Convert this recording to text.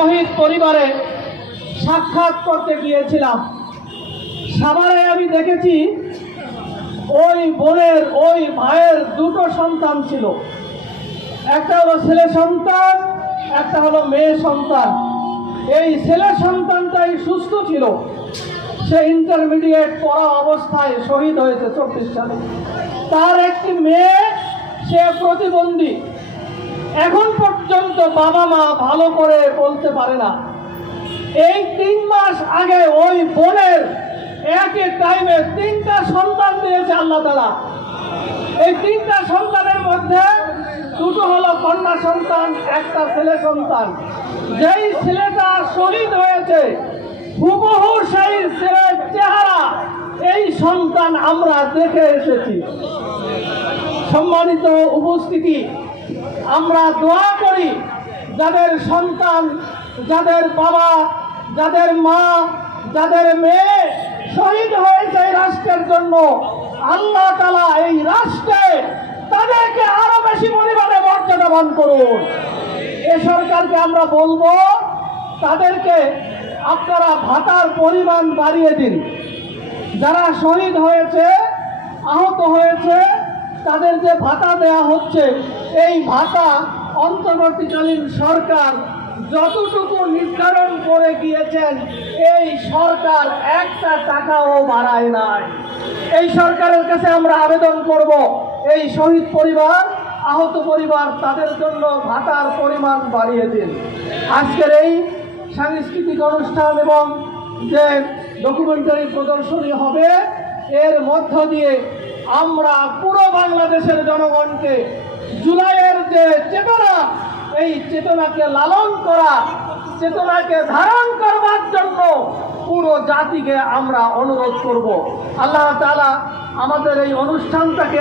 শহীদ পরিবারে সাক্ষাৎ করতে গিয়েছিলাম। সাভারে আমি দেখেছি ওই বোনের ওই ভাইয়ের দুটো সন্তান ছিল, একটা হলো ছেলে সন্তান, একটা হলো মেয়ে সন্তান। এই ছেলে সন্তানটাই সুস্থ ছিল, সে ইন্টারমিডিয়েট পড়া অবস্থায় শহীদ হয়েছে 24 সালে। তার একটি মেয়ে, সে প্রতিবন্ধী, এখন পর্যন্ত বাবা মা ভালো করে বলতে পারে না। এই 3 মাস আগে ওই বোনের একই টাইমে 3টা সন্তান দিয়েছে আল্লাহ তাআলা। এই 3টা সন্তানের মধ্যে 2টো হলো কন্যা সন্তান, একটা ছেলে সন্তান। যেই ছেলেটা শহীদ হয়েছে হুবহু সেই ছেলের চেহারা এই সন্তান আমরা দেখে এসেছি। সম্মানিত উপস্থিতি, আমরা দোয়া করি যাদের সন্তান, যাদের বাবা, যাদের মা, যাদের মেয়ে শহীদ হয়েছে এই রাষ্ট্রের জন্য, আল্লাহ তাআলা এই রাষ্ট্রে তাদেরকে আরো বেশি পরিমাণে মর্যাদাবান করুন। এ সরকারকে আমরা বলবো, তাদেরকে আপনারা ভাতার পরিমাণ বাড়িয়ে দিন। যারা শহীদ হয়েছে, আহত হয়েছে, তাদের যে ভাতা দেয়া হচ্ছে, এই ভাতা অন্তর্বর্তীকালীন সরকার যতটুকু নির্ধারণ করে গিয়েছেন, এই সরকার 1টা টাকাও বাড়ায় নাই। এই সরকারের কাছে আমরা আবেদন করব, এই শহীদ পরিবার, আহত পরিবার, তাদের জন্য ভাতার পরিমাণ বাড়িয়ে দিন। আজকের এই সাংস্কৃতিক অনুষ্ঠান এবং যে ডকুমেন্টারি প্রদর্শনী হবে, এর মধ্য দিয়ে আমরা পুরো বাংলাদেশের জনগণকে জুলাইয়ের যে চেতনা, এই চেতনাকে লালন করা, চেতনাকে ধারণ করবার জন্য পুরো জাতিকে আমরা অনুরোধ করব। আল্লাহ তাআলা আমাদের এই অনুষ্ঠানটাকে